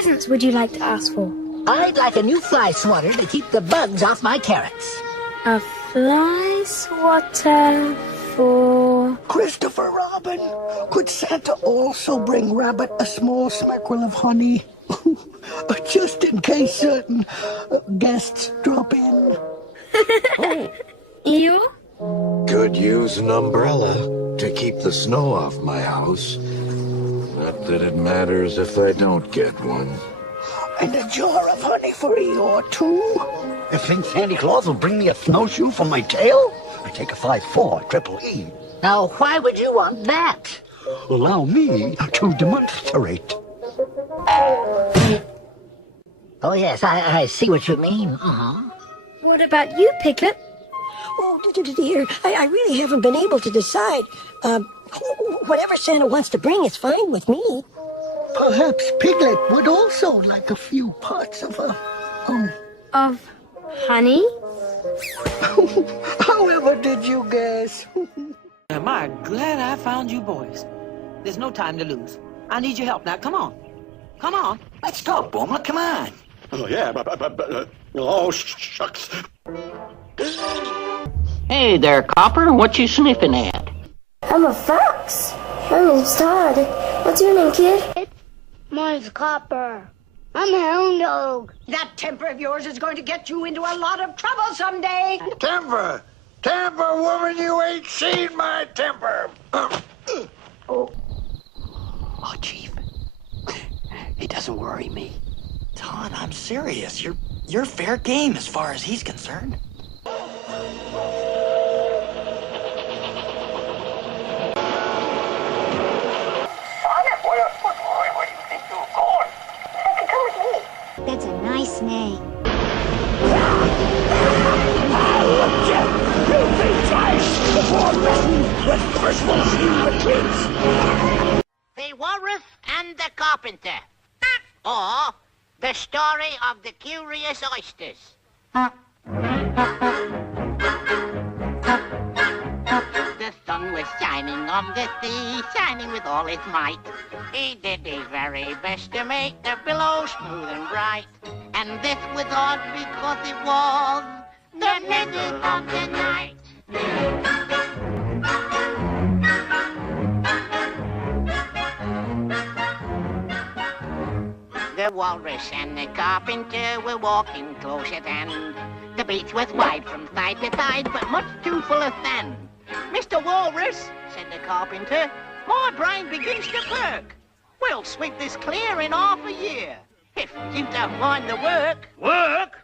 presents would you like to ask for? I'd like a new fly swatter to keep the bugs off my carrots. A fly swatter for... Christopher Robin, could Santa also bring Rabbit a small smackerel of honey? Just in case certain guests drop in. You? Could use an umbrella to keep the snow off my house. Not that it matters if I don't get one. And a jar of honey for Eeyore, too. You think Santa Claus will bring me a snowshoe for my tail? I take a 5'4" triple E. Now, why would you want that? Allow me to demonstrate. Oh, yes, I see what you mean. What about you, Piglet? Oh, dear, I really haven't been able to decide. Whatever Santa wants to bring is fine with me. Perhaps Piglet would also like a few parts of Of honey? However did you guess? Am I glad I found you boys. There's no time to lose. I need your help now. Come on. Come on. Let's go, Boomer. Come on. Oh, yeah, oh, shucks. Hey there, Copper. What you sniffing at? I'm a fox. My name's Todd. What's your name, kid? Mine's Copper. I'm a hound dog. That temper of yours is going to get you into a lot of trouble someday. Temper! Temper, woman, you ain't seen my temper! Oh, Chief. It doesn't worry me. Todd, I'm serious. You're fair game as far as he's concerned. That's a nice name. The Walrus and the Carpenter. Or the story of the curious oysters. The sun was shining on the sea, shining with all its might. He did his very best to make the billows smooth and bright. And this was odd because it was the middle of the night. The Walrus and the Carpenter were walking close at hand. The beach was wide from side to side, but much too full of sand. Mr. Walrus, said the Carpenter, my brain begins to perk. We'll sweep this clear in half a year, if you don't mind the work. Work?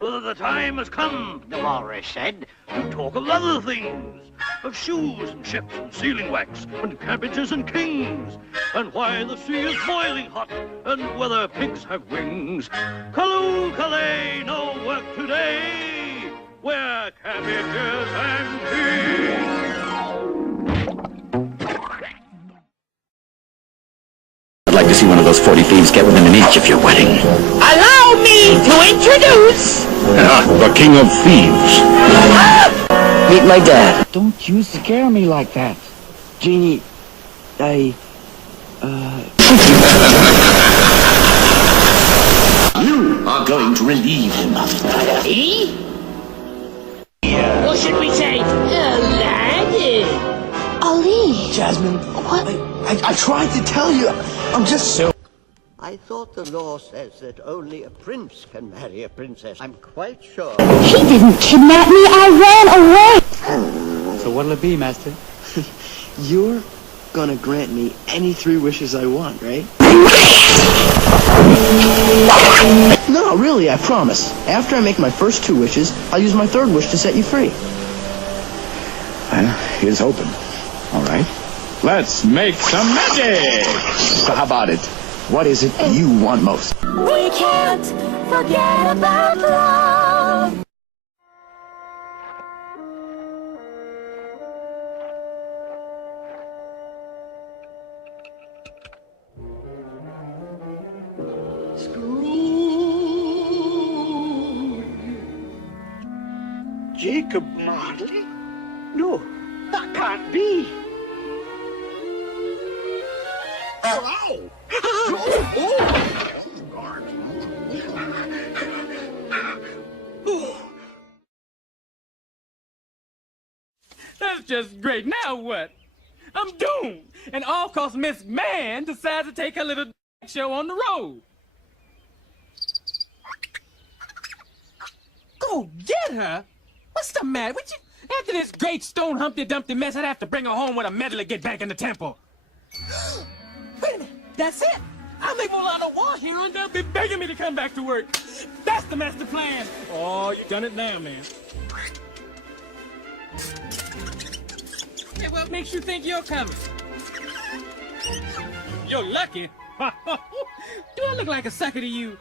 The time has come, the Walrus said, to talk of other things. Of shoes and ships and sealing wax and cabbages and kings. And why the sea is boiling hot and whether pigs have wings. Callooh, Calais, no work today. We're cabbages and kings. I'd like to see one of those 40 thieves get within an inch of your wedding. Allow me to introduce... the king of thieves. Meet my dad. Don't you scare me like that. Jeannie, You are going to relieve him of it. Eh? Or should we say, Aladdin? Ali. Jasmine, what? I tried to tell you. I'm just so... I thought the law says that only a prince can marry a princess. I'm quite sure. He didn't kidnap me. I ran away. So what'll it be, Master? You're gonna grant me any 3 wishes I want, right? No, really, I promise. After I make my first 2 wishes, I'll use my 3rd wish to set you free. Well, here's hoping. All right. Let's make some magic! So how about it? What is it you want most? We can't forget about love. Jacob Marley? No, that can't be. Hello! That's just great. Now what? I'm doomed. And all cause Miss Man decides to take her little show on the road. Go get her? What's the matter with you? After this great stone Humpty Dumpty mess, I'd have to bring her home with a medal to get back in the temple. Wait a minute. That's it. I'll make a lot of war here and they'll be begging me to come back to work. That's the master plan. Oh, you done it now, man. Yeah, what makes you think you're coming? You're lucky. Do I look like a sucker to you?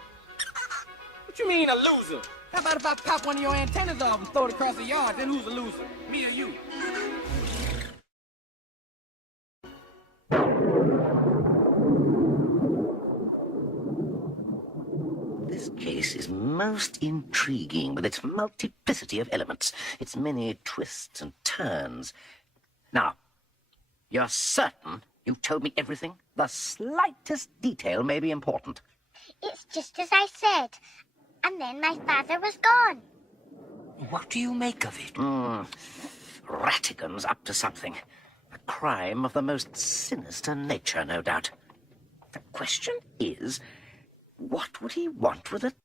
What you mean, a loser? How about if I pop one of your antennas off and throw it across the yard, then who's a loser? Me or you? This case is most intriguing with its multiplicity of elements, its many twists and turns. Now, you're certain you've told me everything? The slightest detail may be important. It's just as I said. And then my father was gone. What do you make of it? Rattigan's up to something. A crime of the most sinister nature, no doubt. The question is, what would he want with it?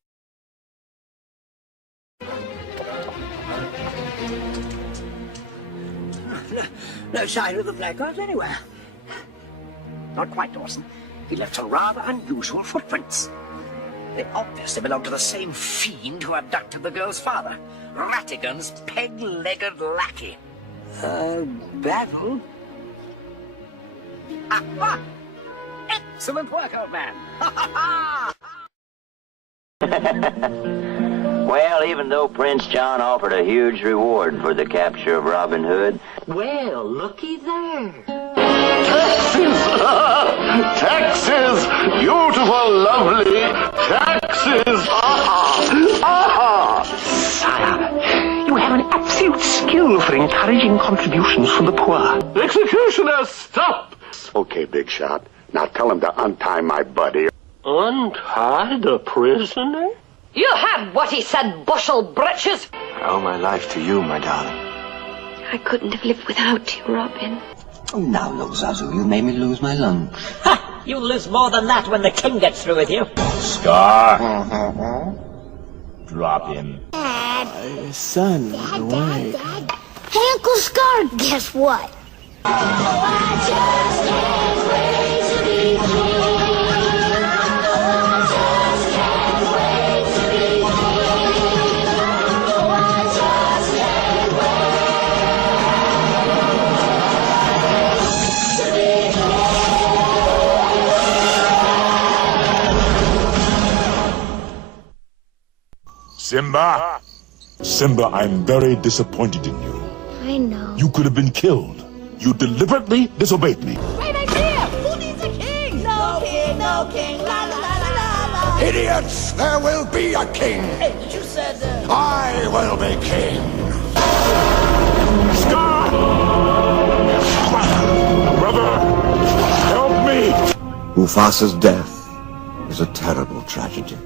No sign of the blackguards anywhere. Not quite, Dawson. He left some rather unusual footprints. They obviously belong to the same fiend who abducted the girl's father. Rattigan's peg-legged lackey. Battle? Ah! Excellent work, old man. Well, even though Prince John offered a huge reward for the capture of Robin Hood... Well, looky there. Taxes! Beautiful, lovely taxes! Sire, you have an absolute skill for encouraging contributions from the poor. Executioner, stop! Okay, Big Shot. Now tell him to untie my buddy. Untie the prisoner? You had what he said, bushel britches. I owe my life to you, my darling. I couldn't have lived without you, Robin. Oh, now, look, Zazu, you made me lose my lunch. Ha! You'll lose more than that when the king gets through with you. Scar. Drop him. My son is awake. Hey, Uncle Scar, guess what? Simba! Simba, I'm very disappointed in you. I know. You could have been killed. You deliberately disobeyed me. Great idea! Who needs a king? No king, no king, la la la la la. Idiots! There will be a king! Hey, but you said I will be king! Scar! Brother! Help me! Mufasa's death is a terrible tragedy.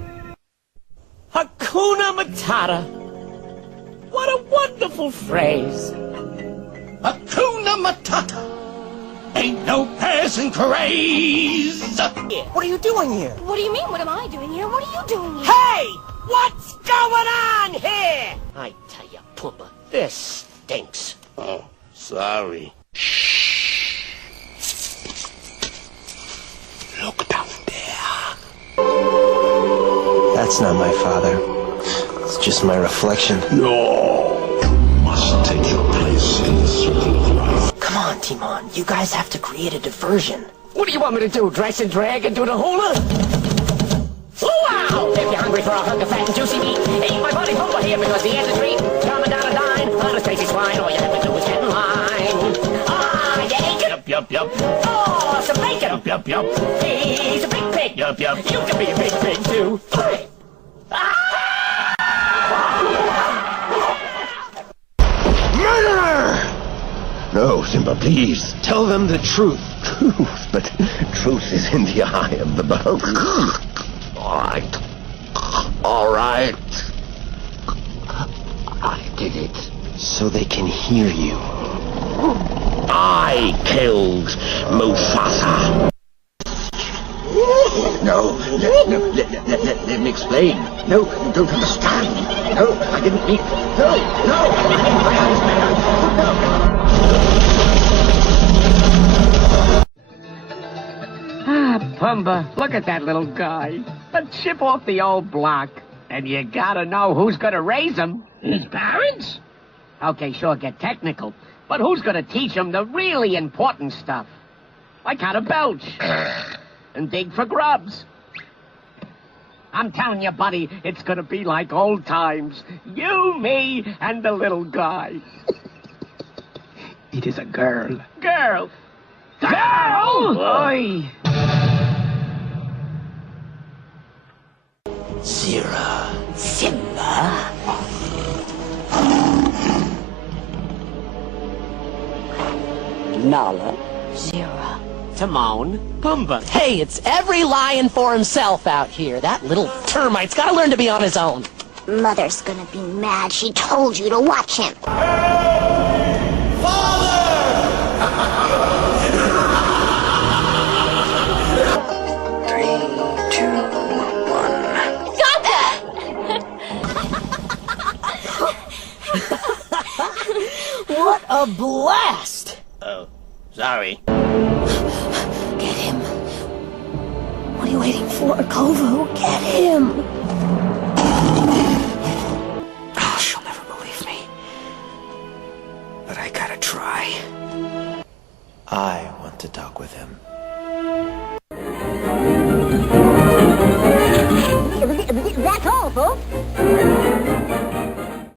Hakuna Matata. What a wonderful phrase. Hakuna Matata. Ain't no passing craze. What are you doing here? What do you mean? What am I doing here? What are you doing here? Hey! What's going on here? I tell you, Pumbaa, this stinks. Oh, sorry. Look down there. That's not my father. It's just my reflection. No! You must take your place in the circle of life. Come on, Timon. You guys have to create a diversion. What do you want me to do? Dress and drag and do the hula? Wow! If you're hungry for a hunk of fat and juicy meat, eat my buddy Pumbaa here because he has a treat. Coming down a dime on a tasty swine. All you have to do is get in line. Ah, yeah! Yup. Oh, some bacon! Yup. He's a big pig! Yup. You can be a big pig, too. Murderer! No, Simba, please. Tell them the truth. Truth? But truth is in the eye of the beholder. All right. All right. I did it. So they can hear you. I killed Mufasa. No, let me explain. No, you don't understand. No, I didn't mean... No, my eyes, Ah, Pumbaa, look at that little guy. A chip off the old block. And you gotta know who's gonna raise him. His parents? Okay, sure, get technical. But who's gonna teach him the really important stuff? Like how to belch. And dig for grubs. I'm telling you, buddy, it's gonna be like old times. You, me, and the little guy. It is a girl. Girl! Girl! Oi! Zira. Simba. Nala. Zira. Timon. Pumbaa. Hey, it's every lion for himself out here. That little termite's gotta learn to be on his own. Mother's gonna be mad she told you to watch him. What a blast! Oh, sorry. Get him. What are you waiting for, Kovu? Get him! Oh, she'll never believe me. But I gotta try. I want to talk with him.